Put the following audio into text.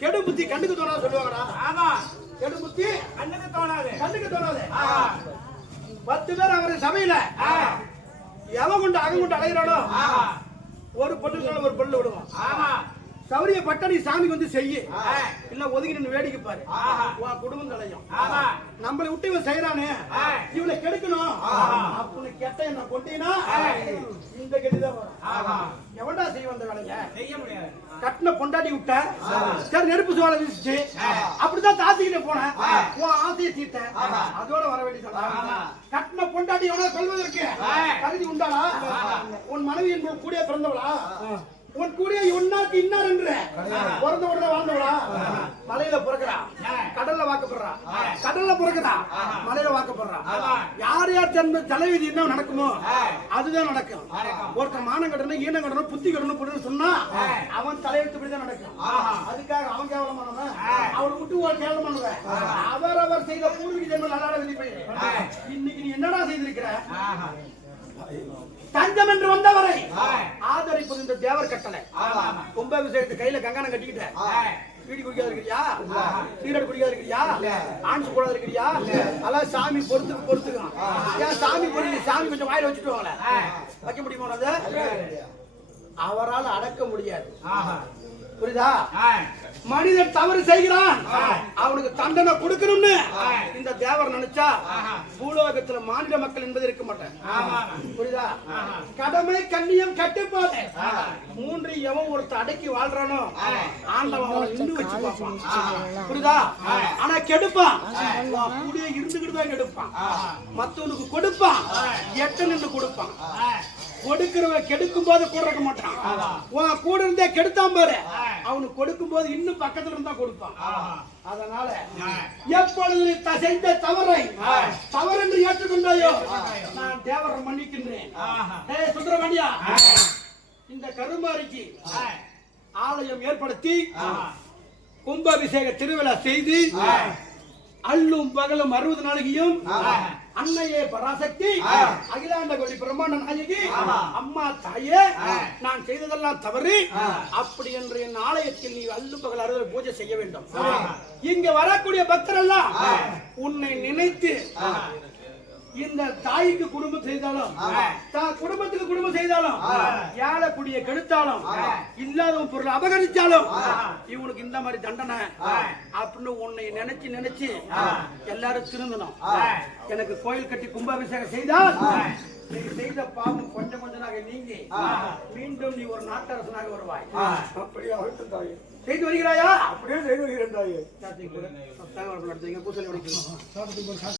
கெடு புத்தி கண்ணுக்கு தோணாது சொல்லுவாங்கடா. ஆமா, கெடு புத்தி கண்ணுக்கு தோணாது, கண்ணுக்கு தோணாது. 10 பேர் அவரு சபையில எவன் கொண்டு அகம் கொண்டு அலைகிறானோ ஒரு பொண்ணு ஒரு பொண்ணு விடுவான். ஆமா, சௌரிய பட்டணி சாமி வந்து செய்ய இல்ல ஒதுக்கி நின்று வேடிக்கை பாரு, உன் குடும்பம் தலையும். நம்மளை விட்டு இவன் செய்யறானே, இவனை கெடுக்கணும் அப்படின்னு கெட்ட என்ன கொண்டீங்கன்னா இந்த கெட்டுதான் வரும். எவன்டா செய்ய வந்த வேலைய செய்ய முடியாது. கட்டின பொண்டாட்டி விட்ட சரி, நெருப்பு சோழ வீசிச்சு, அப்படிதான் தாத்திக்கிட்ட போனேன், உன் ஆசையை தீர்த்த, அதோட வர வேண்டிய. கட்டின பொண்டாட்டி எவனா சொல்வதற்கு கருதி உண்டாளா? உன் மனைவி என்பது கூடிய பிறந்தவளா? உன் கூடிய இன்னாருக்கு இன்னார் என்று பிறந்த உடனே வாழ்ந்தவளா? மலையில பிறக்கிறா, கடல்ல வாக்கப்படுறா, கடல்ல பிறக்கிறா, மலையில வாக்கப்படுறா. யார் யார் தன் தலைவிதி என்ன நடக்குமோ அதுதான் நடக்கும். ஒருத்தர் மானம் கட்டணும், ஈனம் கட்டணும், புத்தி கட்டணும் சொன்னா அவன் தலையெழுத்துப்படிதான் நடக்கும். அதுக்காக அவன் கேவலமானவன், அவனை விட்டு ஒரு கேவலமானவன். அவரவர் செய்த பூர்வீக ஜென்மம் நல்லாட வெளிப்பை. இன்னைக்கு நீ என்னடா செய்திருக்கிற? தஞ்சம் என்று வந்தவரை ஆதரிப்பது இந்த தேவர் கட்டளை. கும்பாபிஷேகத்தை கையில கங்கணம் கட்டிக்கிட்ட வீடு குடிக்காத இருக்கிறியா? சீரடு குடிக்காத இருக்கிறியா? ஆன்ஸ் போடாத இருக்கிறியா? அதான் சாமி பொறுத்துக்கும். ஏன் சாமி பொறுத்து சாமி கொஞ்சம் வாயில வச்சுட்டு வாங்கல, வைக்க முடியுமா? அவரால் அடக்க முடியாது. புரியுதா? மனிதன் தவறு செய்கிறான், அவனுக்கு தண்டனை கொடுக்கணும்னு இந்த தேவர் நினைச்சா பூலோகத்துல மாநில மக்கள் என்பது இருக்க மாட்டேன். புரியுதா? கடமை, கண்ணியம், கட்டுப்பாடு 3 எவன் ஒருத்த அடக்கி வாழ்றானோ ஆண்டவன் அவனை இன்னும் வச்சு பார்ப்பான். புரியுதா? ஆனா கெடுப்பான், கூடிய இருந்துகிட்டு தான் கெடுப்பான். மத்தவனுக்கு கொடுப்பான், எட்ட நின்று கொடுப்பான். கொடுக்கிறவன் கெடுக்கும் போது கூட இருக்க மாட்டான். உன் கூட இருந்தே கெடுத்தான் பாரு, அவனுக்கு கொடுக்கும் போது இன்னும் பக்கத்துல இருந்தா கொடுப்பான். அதனால எப்பொழுது நீ செய்த தவறை தவறு என்று ஏற்றுக்கொண்டாயோ நான் தேவரை மன்னிக்கின்றேன். சுந்தரமணியா, இந்த கருமாரிக்கு ஆலயம் ஏற்படுத்தி கும்பாபிஷேக திருவிழா செய்து அல்லும் பகலும் 60 நாளைக்கும் அன்னையே பராசக்தி, அகிலாண்ட கோடி பிரம்மாண்ட நாயகி, அம்மா தாயே, நான் செய்ததெல்லாம் தவறு, அப்படி என்று என் ஆலயத்தில் நீ அல்லும் பகல் 60 பூஜை செய்ய வேண்டும். இங்க வரக்கூடிய பக்தர் எல்லாம் உன்னை நினைத்து இந்த தாய்க்கு குடும்பம் செய்தாலும் குடும்பத்துக்கு குடும்பம் செய்தாலும் ஏழை குடிய கெடுத்தாலும் இல்லாத பொருள் அபகரிச்சாலும் இவனுக்கு இந்த மாதிரி தண்டனை அப்படின்னு உன்னை நினைச்சு எல்லாரும் திருந்தணும். எனக்கு கோயில் கட்டி கும்பாபிஷேகம் செய்தால் நீ செய்த பாவம் கொஞ்சம் கொஞ்சமாக நீங்கி மீண்டும் நீ ஒரு நாட்டரசனாக வருவாய். அப்படியே ஆகட்டும் தாயே. செய்து வருகிறாயா? அப்படியே செய்து வருகிறேன் தாயே. பூசல்